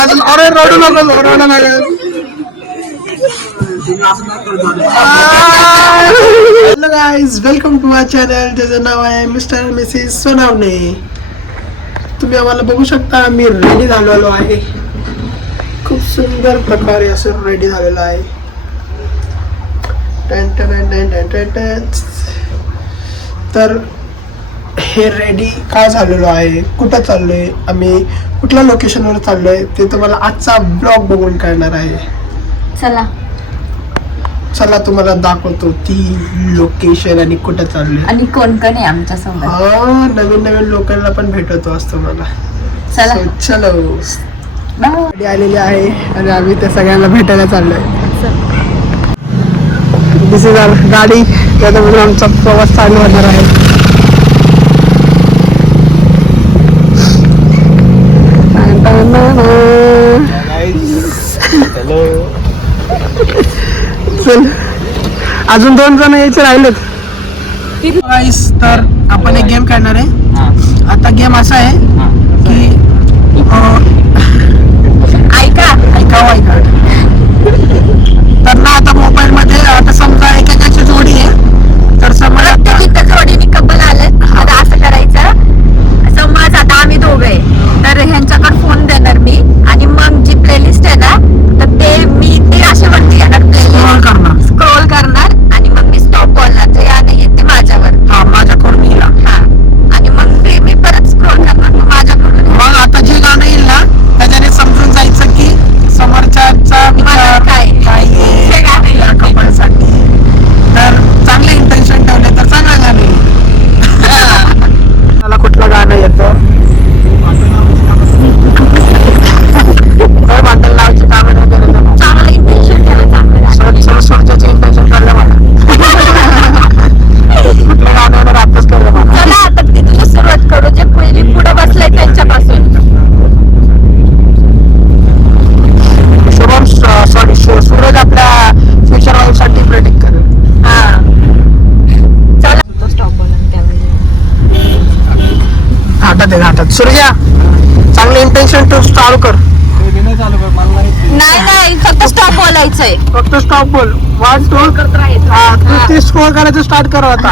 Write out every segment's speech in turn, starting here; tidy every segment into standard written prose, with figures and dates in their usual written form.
अरे रडू नको रडू नका. Hello guys, welcome to my channel. त्याचं नाव आहे मिस्टर मिसेस सोनावणे. तुम्ही आम्हाला बघू शकता, आम्ही रेडी झालेलो आहे. खूप सुंदर प्रकारे असं रेडी झालेलो आहे. तर हे रेडी का झालेलो आहे, कुठं चाललोय आम्ही, कुठल्या लोकेशनवर चाललोय ते तुम्हाला आजचा ब्लॉग बघून कळणार आहे. चला तुम्हाला दाखवतो ती लोकेशन आणि कुठं चाललोय आणि कोण कोण आहे आमच्या सोबत. नवीन नवीन लोकांना पण भेटतो असतो मला. चलो गाडी आलेली आहे आणि आम्ही त्या सगळ्यांना भेटायला चाललोय. दिस इज आवर गाडी. त्याच्यामध्ये आमचा प्रवास चालू होणार आहे. चल, अजून 2 जण यायचे राहिलेत. तर आपण एक गेम खेळणार आहे. आता गेम असा आहे की ऐका. तर ना आता मोबाईल मध्ये आता समजा एकेकाची जोडी आहे, तर समजा जोडीने कपल आलेत. आता असं करायचं, समज आता आम्ही दोघे, तर ह्यांच्याकडे फोन देणार मी आणि मग जी प्लेलिस्ट आहे ना, तर ते मी ते असे वरती येणार, स्क्रोल करणार आणि मग मी स्टॉप बोलणार. जे गाणं येते ते माझ्यावर, माझ्याकडून येईल. आणि मग ते मी परत स्क्रोल करणार माझ्याकडून. मग आता जे गाणं येईल ना, त्याच्याने समजून जायचं की समोरच्याचा विचार काय आहे या कपलसाठी. तर चांगले इंटेन्शन ठेवले तर चांगलं गाणं येईल. मला कुठलं गाणं येतं भांडण लावायची कामं नाही करत. चांगलं इंटेन्शन ठेवायचं. स्वतःचे इंटेन्शन ठरलं मला. कुठलं गाणं रातच करलं मला. चला आता तिथून सुरुवात करू. जे पहिली पुढे बसले त्यांच्यापासून. शुभम सूरज आपल्या फ्युचर वाईफ साठी प्रेडिक्ट करेल. चला तो स्टॉप बोला त्यावेळी. घाटात सूर्या, चांगले इंटेन्शन टू चालू कर. नाही फक्त स्टॉप बोलायचंय. फक्त स्टॉप बोल. 1 2 तू ते स्क्रोल करायचं स्टार्ट कर आता.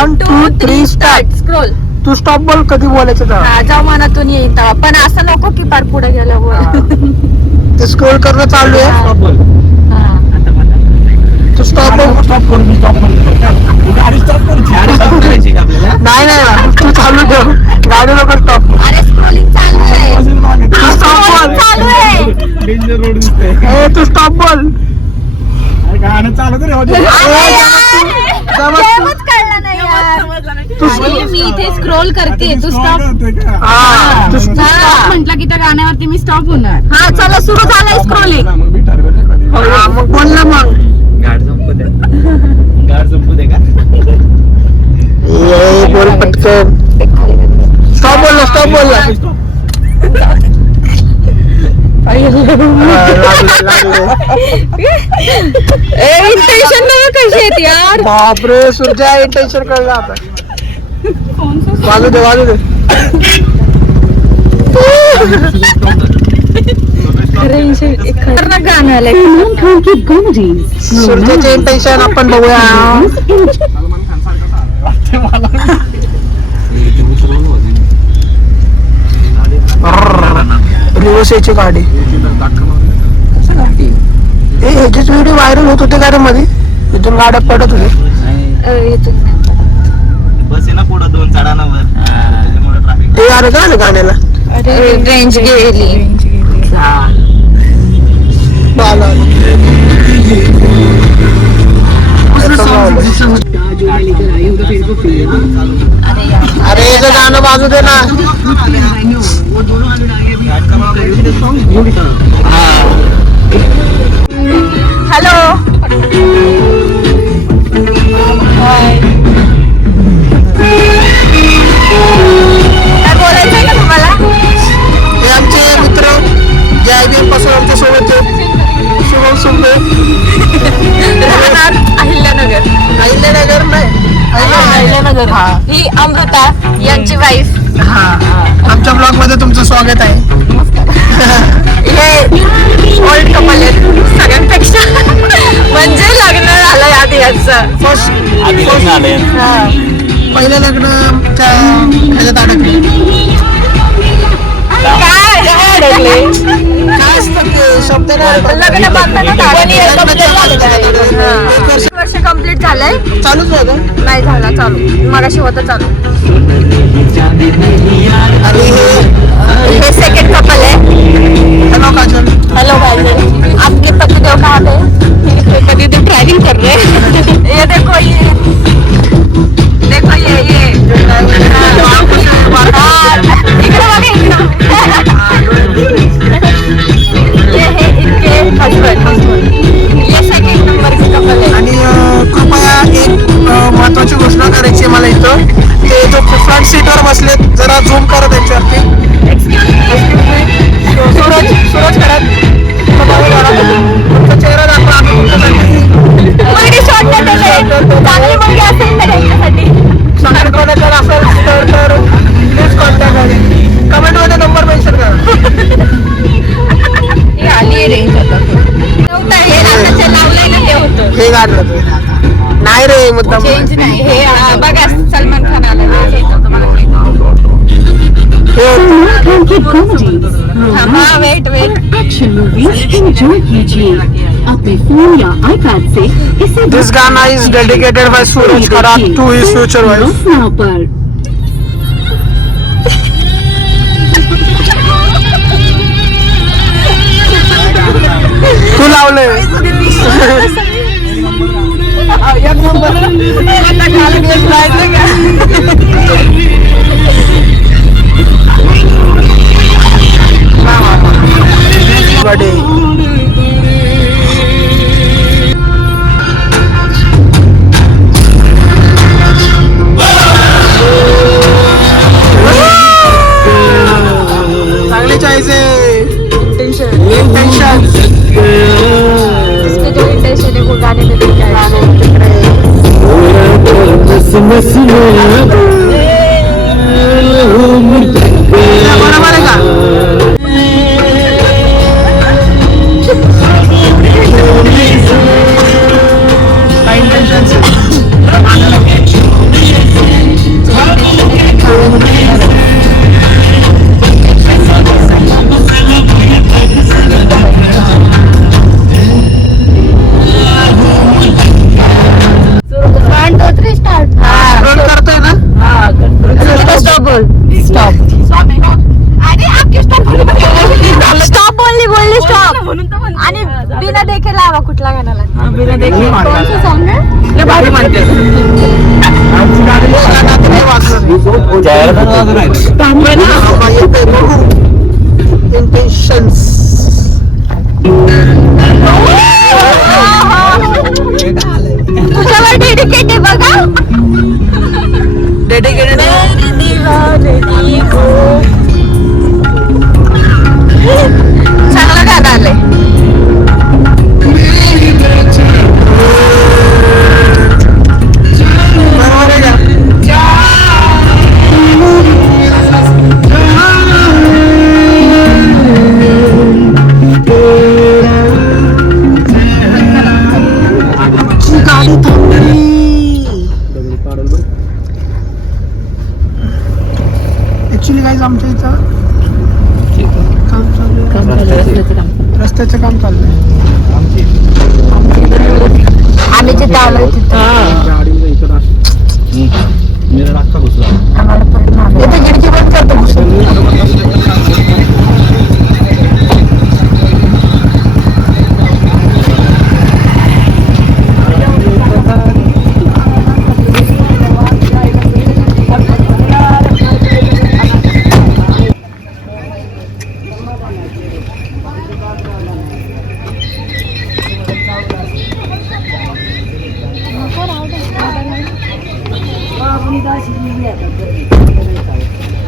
1 2 3 स्टार्ट. स्क्रोल. तू स्टॉप बोल कधी बोलायचं तेव्हा. जाऊ मनातून येईल तेव्हा, पण असं नको की पार पुढे गेल्यावर. ते स्क्रोल करणं चालू आहे. तू स्टॉप बोल. नाही तू चालू ठेव गाडी. नको स्टॉप. अरे स्क्रोलिंग चालू आहे. तू स्टॉप बोल. चालू आहे. तू स्टॉप बोल. गाणं चालू तर मी इथे स्क्रोल करते. तू स्टॉप म्हटलं की त्या गाण्यावरती मी स्टॉप होणार. हा चला सुरू झालंय स्क्रोलिंग. मग बोल ना. मग गाड संपू दे का? बोल पटकन. स्टॉप बोलला. इंटेन्शन कशी आहेत यार. बापरे सूर्या, इंटेन्शन कळलं आता. वाजू दे. गाणं आलंय. सूर्याचे इंटेन्शन आपण बघूया. रिवर्स याची गाडी. ह्याचीच व्हिडिओ व्हायरल होत होते गाडी मध्ये. इथून गाड्या पडत होते. बस आहे ना पुढं 2 चढाणावर. ते अरे का ना गाण्याला रेंज गेली. अरे गाणं बाजू दे ना. हॅलो. काय बोलायचंय का तुम्हाला? हे आमचे मित्र जे IBM पासून आमच्या सोबत शुभम सुंबे. अहिल्यानगर नाही, अहिल्यानगर. ही अमृता यांची वाईफ. आमच्या ब्लॉग मध्ये तुमचं स्वागत आहे. हे ओल्ड कपल आहेत सगळ्यांपेक्षा. म्हणजे लग्न झालं आधी यांचं. आधी लग्न आलंय. पहिलं लग्न ह्याच्यात अडकले. काय अडकले? काय असतं ते शब्द लग्न वर्ष कंप्लीट झालंय. चालूच होतं. नाही झाला चालू, मगाशी होतं चालू. आणि हे सेकंड कपल है. हेलो काजल. हेलो काजल, आपके पतिदेव कहाँ पे? पतिदेव ड्राइविंग कर रहे हैं. ये देखो ये ये है इनके हस्बैंड. ये सेकंड नंबर के कपल है. आणि कृपया एक महत्वाची घोषणा करायची आहे मला इथं. ते जो फ्रंट सीटवर बसले जरा झूम करा त्यांच्यावरती. सूरज खरात तुमचा चेहरा दाखवा. आम्ही मुलगी शोधण्यात आले. चांगली मुलगी असेल तर त्यांच्यासाठी. सांगणार कोणाचं असेल तर प्लीज कॉन्टॅक्ट करा. कमेंटमध्ये नंबर मेन्शन करा. ती आली रेंज आता. नव्हतं हे रात्रीचं लावलंय ना ते होतं. हे गाडलं तुम्ही. नाही रे मुद्दाम. चेंज नाही हे बघा सलमान खान आला हे होतं तुम्हाला माहिती. हाँ वेट एक्शन मूवीज एंजॉय कीजिए अपने फोन या आईपैड से इसे दिस गाना is dedicated by Suraj Kharat to his future wife. यहाँ पर तू लावले. चांगली चॉईस आहे. इंटेन्शन इसके जो इंटेंशन है वो गाने में दिख रहा है. बरोबर आहे का? काय इंटेन्शन करतोय ना. स्टॉप बोल. स्टॉप स्टॉप बोलली स्टॉप. आणि बिना देखे लावा कुठला गाण्याला. बिना देखे कोणचं सॉन्ग आहे? भारी म्हणते. इंटेन्शन्स तुझ्यावर डेडिकेट आहे बघा. डेडिकेटेड. चांगलं गाणं आलंय. बरोबर आहे का? गाडी थांबली. ऍक्च्युली गाईज आमच्या इथं काम चालू आहे. रस्त्याचं काम चालू आहे. आम्ही जिथं आलोय तिथं मेरा रास्ता घुसला. आम्हाला पण मागे. इथे खिडकी बंद करतो.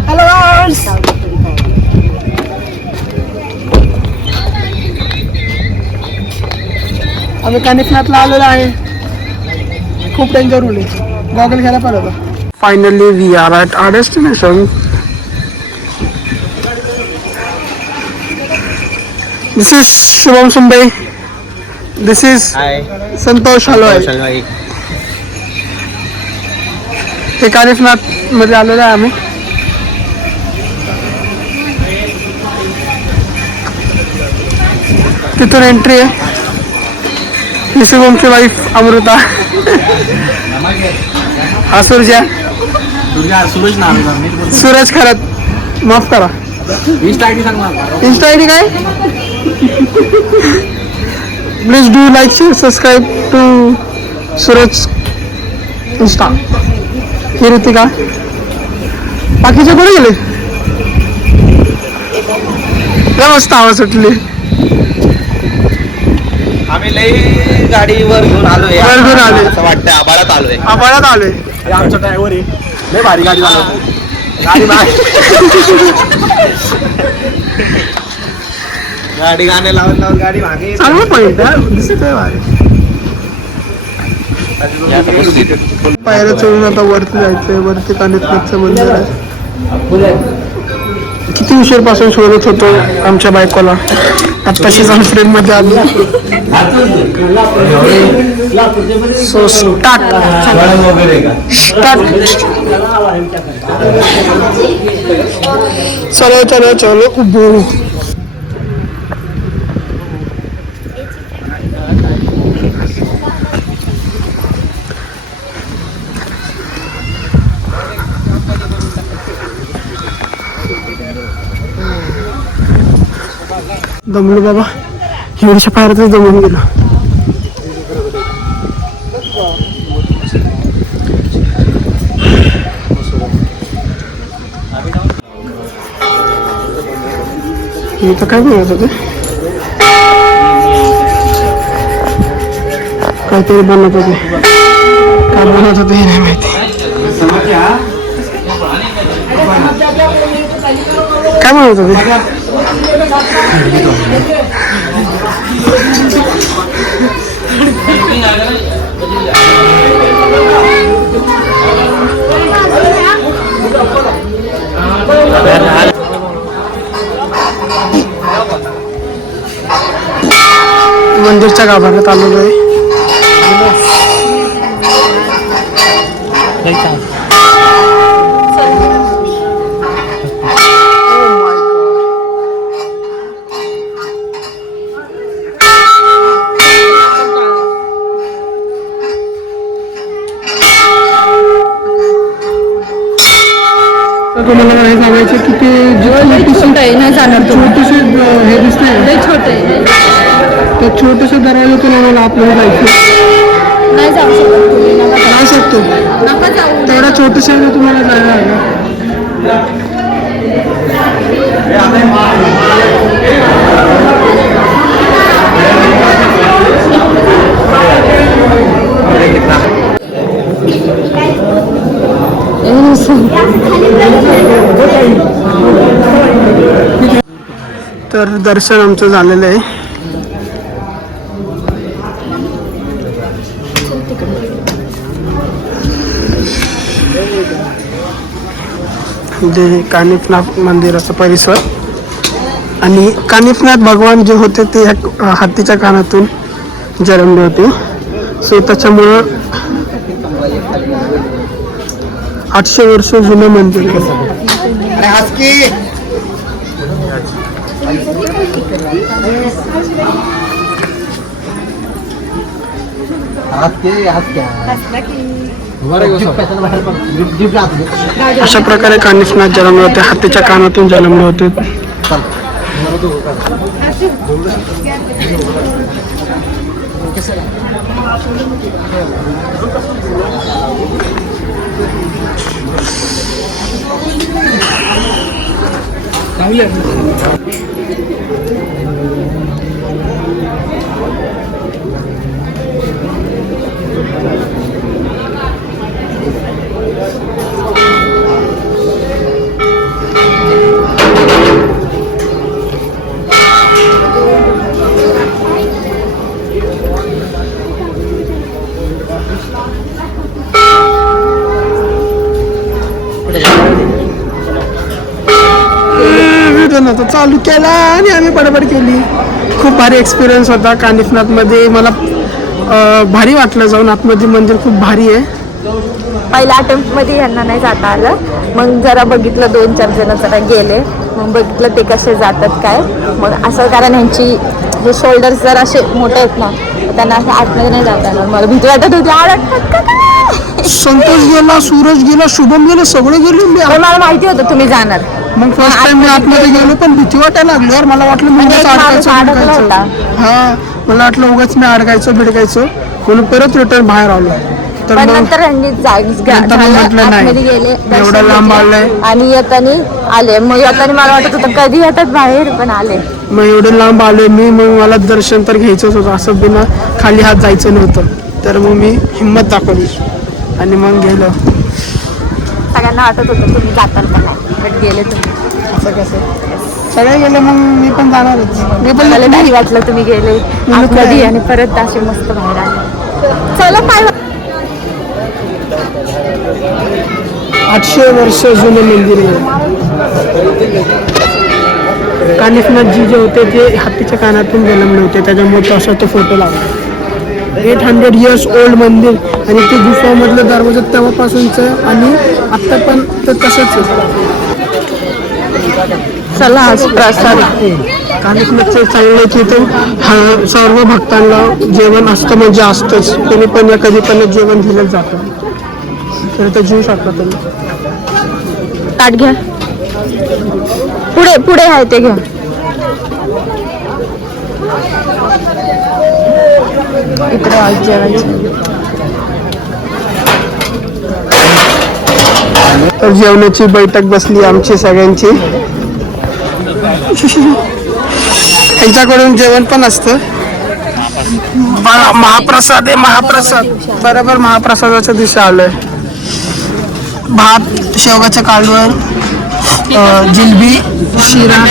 हॅलो गाईस. आम्ही कानिफनाथला आलेलो आहे. खूप डेंजर होईल. गॉगल घ्यायला पाहिजे होता. Finally we are at our destination. This is Shubham Sumbe. This is Santosh Halwai. हे कानिफनाथ मध्ये आलेलो आहे आम्ही. तिथून एंट्री आहे. ही शुभमची वाईफ अमृता. हा सूर्या. सूरज खरत माफ करा. इंस्टा आय डी काय. Please do like share subscribe to Suraj insta. ही ऋतिका. बाकीचे कुठे गेले. मस्त आवाज सुटली. आम्ही लई गाडीवर घेऊन आलोय. वर घेऊन आले. असं वाटतं आबाळात आलोय. आबाळात आलोय. आमचा ड्रायव्हर आहे. लय भारी गाडी चालवतो. गाडी गाणे लावत लावत गाडी मागे. चांगलं पॉईंट दिसत आहे भारी. पायऱ्या चढून आता वरती जायचंय. वरती कानिफनाथचं मंदिर आहे. किती उशीर पासून शोधत होतो आमच्या बायकोला. आत्ताशीच आम्ही फ्रेम मध्ये आलो. So start. चलो चलो चलो उभो. दमलो बाबा. एवढ्याशा पायऱ्यातच दमून गेलो. इथं काय बनवत होते. काहीतरी बनवत होते. काय बनवत होते हे नाही माहिती. काय बनवत होते. मंदिरच्या गाभाऱ्यात आलेलो आहे. तुम्हाला काय सांगायचं की ते नाही जाणार छोटेसे हे दिसतंय. छोटे त्या छोट्याशा दरवाजातून आम्हाला आपल्याला जायचं. नाही जाऊ शकत तुम्ही. जाऊ शकतो. नका जाऊ. तेवढ्या छोट्याशा तुम्हाला जायला लागलं. तर दर्शन आमचं झालेलं आहे. जे कानिफनाथ मंदिराचा परिसर. आणि कानिफनाथ भगवान जे होते ते हत्तीच्या कानातून जन्मले होते. सो त्याच्यामुळं 800 वर्ष जुनं मंदिर आहे. अशा प्रकारे कानिफनाथ जन्मले होते. हत्तीच्या कानातून जन्मले होते. चालू केला आणि आम्ही बडबड केली. खूप भारी एक्सपिरियन्स होता कानिफनाथमध्ये. मला भारी वाटलं जाऊन. आतमध्ये मंदिर खूप भारी आहे. पहिल्या अटेम्प्ट मध्ये यांना नाही जाता आलं. मग जरा बघितलं 2-4 जण जरा गेले. मग बघितलं ते कसे जातात काय. मग असं कारण यांची हे शोल्डर्स जर असे मोठे आहेत ना, त्यांना असं आतमध्ये नाही जाता येणार. मला भीती वाटत होती. संतोष गेला, सूरज गेला, शुभम गेला, सगळे गेले. मला माहिती होतं तुम्ही जाणार. मग फर्स्ट टाइम मी आतमध्ये गेलो पण भीती वाटायला लागली यार. मला वाटलं मी म्हणजे उगाच एक माणूस अडकायचं अडकला बिडकायचं. होता. हा, मला वाटलं उगाच मी अडकायचं बिडकायचं म्हणून परत रिटर्न बाहेर आलो. तर पण मग नंतर यांनी नंतर मग म्हटलं नाही, आतमध्ये गेले, एवढं दर्शन लांब घेतले आलंय. आणि येतानी आले. मग येतानी मला वाटत होतं कधी येतात बाहेर, पण आले. मग एवढं लांब आलोय मी, मग मला दर्शन तर घ्यायचंच होतं. असं बिना खाली हात जायचं नव्हतं. तर मग मी हिंमत दाखवली आणि मग गेलो. सगळ्यांना वाटत होतं तुम्ही जाताल का नाही, बट गेले तुम्ही. असं कसं सगळे गेले मग मी पण जाणारच. मी पण मला नाही वाटलं तुम्ही गेले आतमध्ये आणि परत असे मस्त बाहेर आले. चला काय 800 वर्ष जुने मंदिर आहे. कानिफनाथजी जे होते ते हत्तीच्या कानातून जन्मले होते, त्याच्यामुळे तसा तो फोटो लागला. 800 इयर्स ओल्ड मंदिर आणि ते गुफामधलं दरवाजा तेव्हापासूनचं आणि आत्ता पण ते तसंच आहे. चला आज प्रसाद. कानिफनाथचं चांगलं की ते सर्व भक्तांना जेवण असतं, म्हणजे असतंच. कोणी पण या कधी पण जेवण दिलं जातं. तर ते जेवू शकता तुम्ही. ताट घ्या. पुढे पुढे आहे ते घ्या. इकडे आज जेवायचं. तर जेवणाची बैठक बसली आमची सगळ्यांची. यांच्याकडून जेवण पण असतं. महाप्रसाद आहे, महाप्रसाद. बरोबर महाप्रसादाच्या दिवशी आलोय. भात, शेवगाच्या कालवण, जिलबी, शिरा,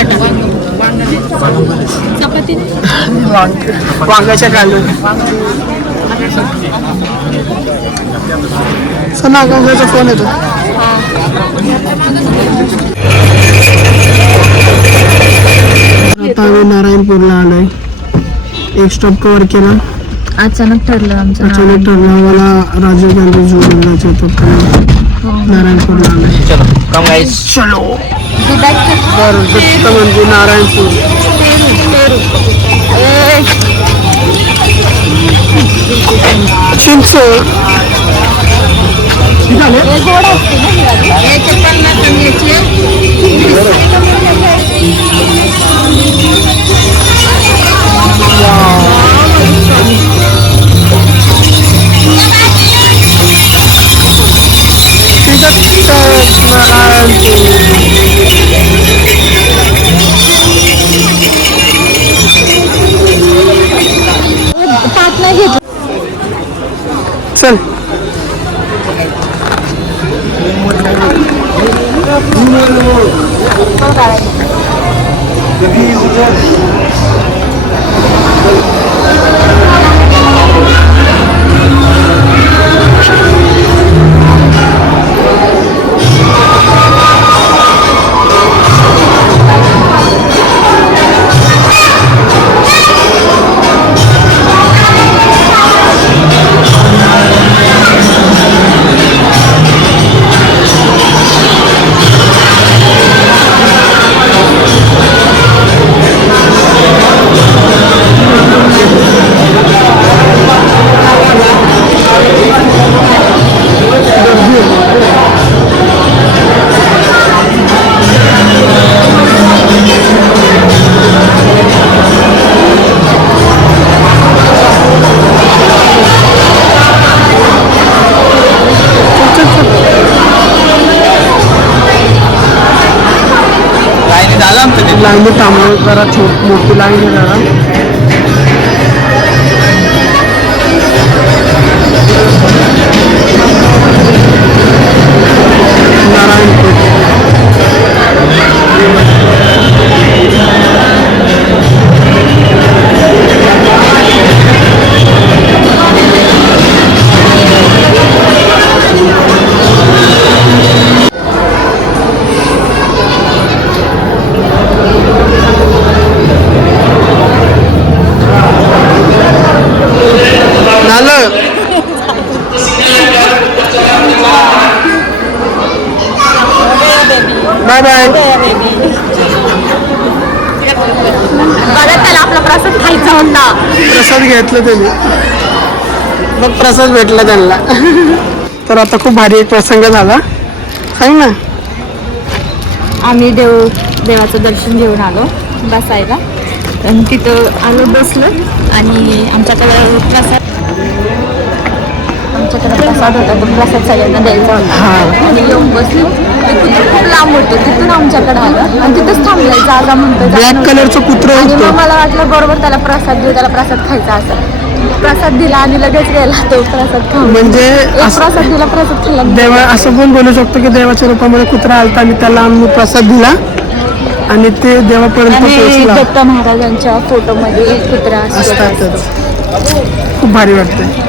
वांग्याच्या कालवण. सना गंगाचा फोन येतो. आता आम्ही नारायणपूरला आलोय. एक स्टॉप कव्हर केला. अचानक ठरलं आमचं. अचानक ठरलं आम्हाला राजीव गांधी जू बघायचं होतं. नारायणपूरला आलोय. चलो बरं. दत्त म्हणजे नारायणपूर. चिंचोड. पात नाही घेतलं. चल. लाईन थांबलो जरा. मोठी लाईन आहे जरा. नारायणपूर. Bye bye. बघा त्याला आपला प्रसाद खायचा होता. प्रसाद घेतलं त्यांनी, मग प्रसाद भेटला त्यांना. तर आता खूप भारी एक प्रसंग झाला. सांग ना. आम्ही देवाचं दर्शन घेऊन आलो बसायला आणि तिथं आलो बसलो आणि आमच्याकडे प्रसाद होता. तो प्रसाद सगळ्यांना द्यायचा होता आणि येऊन बसलो. तिथून खूप लांब होतं, तिथून आमच्याकडे आलं आणि तिथंच थांबलाय. जागा म्हणतो ब्लॅक कलरचं कुत्रं आणि होतं. मग मला वाटलं बरोबर त्याला प्रसाद देऊ, त्याला प्रसाद खायचा असं. प्रसाद दिला आणि लगेच गेला तो प्रसाद खाऊन. म्हणजे एक प्रसाद दिला, प्रसाद खाल्ला. देवा असं पण बोलू शकतो की देवाच्या रूपामध्ये कुत्रा आलता आणि त्याला आम्ही प्रसाद दिला आणि ते देवापर्यंत आणि पोहोचला. दत्त महाराजांच्या फोटोमध्ये कुत्रा असतातच. खूप भारी वाटतंय.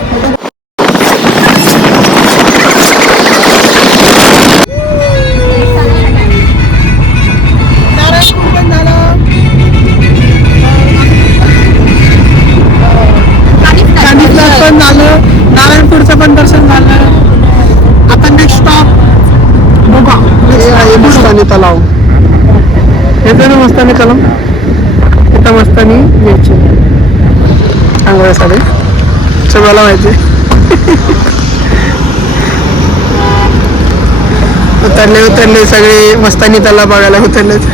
पण झालं, नारायणपूरचं पण दर्शन झालं. आता नेक्स्ट स्टॉप बघा आहे मस्तानी तलाव. येतो ना मस्तानी तलाव. इथं मस्तानी यायची आंघोळ्यासाठी सगळ्याला माहिती. उतरले सगळे मस्तानी तलाव बघायला उतरलेत.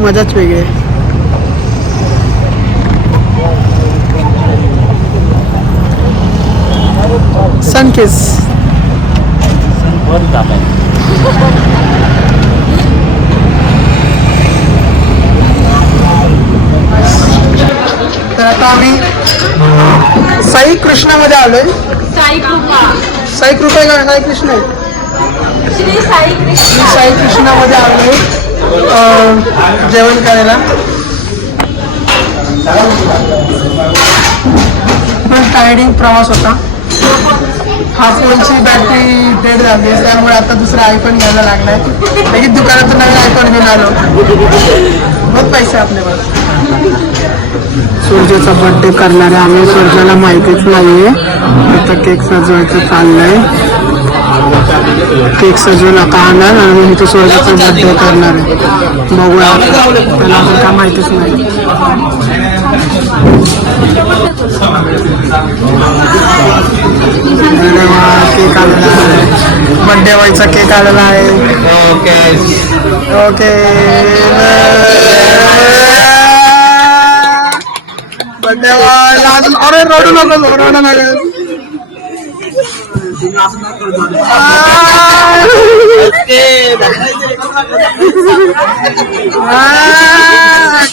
मजाच वेगळी आहे. सनकिस. तर आता आम्ही साई कृष्णामध्ये आलोय. साई कृपा. साई कृपा आहे का साई कृष्ण आहे? श्री साई कृष्ण. साई कृष्णामध्ये आलोय जेवण करायला. पण टायर्डिंग प्रवास होता. हा फोनची बॅटरी डेड झाली त्यामुळे आता दुसरा आयफोन घ्यायला लागलाय. लगेच दुकानातून नवीन आयफोन घेऊन आलो. बहुत पैसे आपल्याकडे. सूर्याचा बर्थडे करणार आहे आम्ही. सूर्याला माहितीच नाहीये. आता केक सजवायचं चाललंय. केक सजवून आता आणणार आणि मी तो सूर्याचा बर्थडे करणार आहे. बघूया, त्याला आपण काय माहितीच नाही. केक आलेला आहे. बर्थडे व्हायचा केक आलेला आहे. ओके बर्थडे अरे रडू नको रडू नका.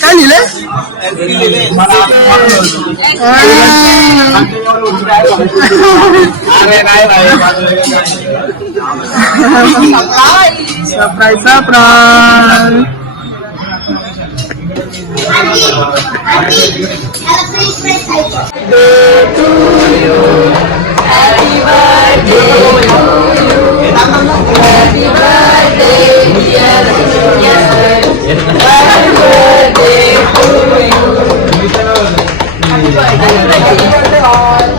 काय लिहिले? Surprise surprise. Happy birthday to you. Happy birthday, dear Yes. Happy birthday to you. Happy birthday all.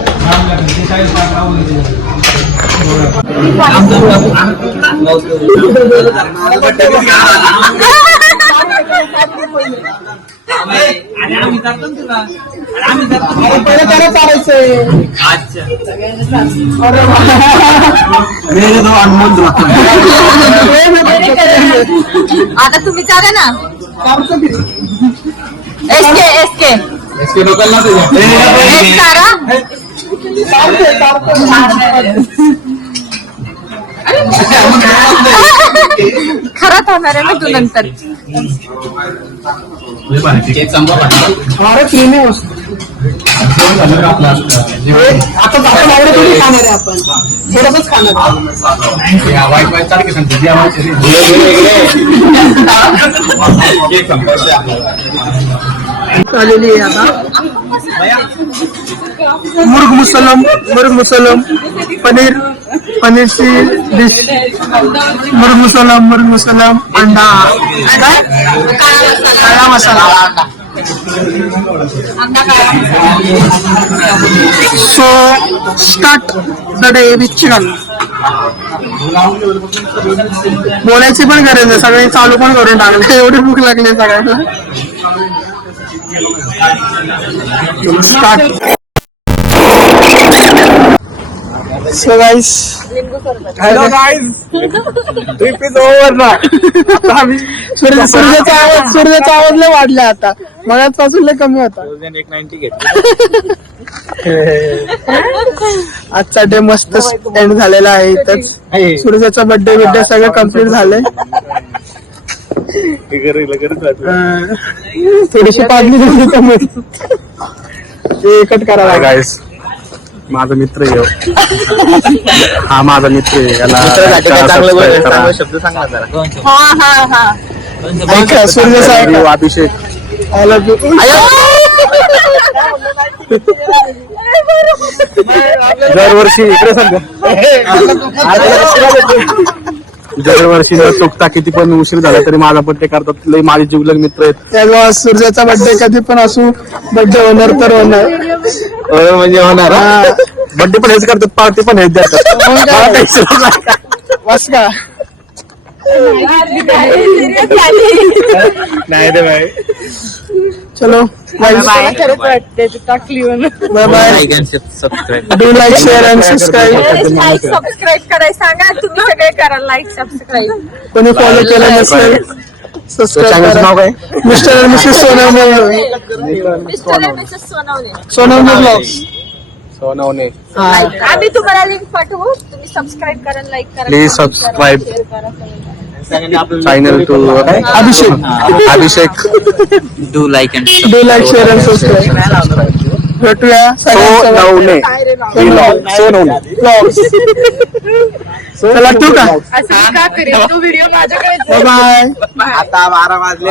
आम्ही जातो तुला. पहिले त्याला चालायचंय. आता तुम्ही चाला ना. एसके लोकांना खरंच होणार आहे ना तू नंतर. अरे क्रीमी वस्तू आता आपण आवडे थोडी खाणार आहे. आपण थोडंच खाणार. आलेली आहे आता मुर्ग मुसलम पनीरची डिश. मुर्ग मुसलम अंडा काय काळा मसाला so start the day with chicken. बोलायची पण गरज नाही, सगळे चालू पण करून टाकले, एवढी भूक लागली सगळ्यांना. Start. So guys, hello guys, trip is over ना. सूर्याचा आवाज लय वाढला आता, मगाचपासून लय कमी होता. 190 घेतलं. आजचा डे मस्त एंड झालेला आहे इथंच. सूर्याचा बर्थडे सगळं कम्प्लीट झालंय. थोडीशी पाडली झाली त्यामुळे ते कट करा. गाईस, माझा मित्र आहे हा, माझा मित्र आहे. याला चांगला शब्द सांगा जरा. ऐका, सूर्याचा ऐका. अभिषेक, आय लव्ह यू. दरवर्षी इकडे सांग, दरवर्षी न चुकता किती पण उशीर झाला तरी माझा बर्थडे करतात. लय माझे जिवलग मित्र आहेत. तेव्हा सूर्याचा बर्थडे कधी पण असू, बर्थडे होणार तर होणार. म्हणजे होणार बर्थडे पण हेच करतात, पार्टी पण हेच देतात. बस का? नाही रे भाई. चलो bye bye. Do like, share and subscribe. Subscribe करायला सांगा, तुम्ही सगळे करा लाईक सबस्क्राईब. कोणी फॉलो केलं नसेल सबस्क्राईब चॅनलचं नाव करा. काय? Mister and Mrs Sonawane. Mister and Mrs Sonawane. Sonawane blogs. Sonawane. आम्ही तुम्हाला लिंक पाठवू, तुम्ही सबस्क्राईब करा, लाईक करा. Please comment करा, subscribe. share करा, सगळं. Channel to Abhishek. Abhishek. Do like and do like, share and subscribe. भेटूया सोनवणे. सोनवणे. ब्लॉग्स. चला ठेवू का? असं मी का करेन, तो व्हिडिओ माझ्याकडे बाय बाय. आता 12 वाजले.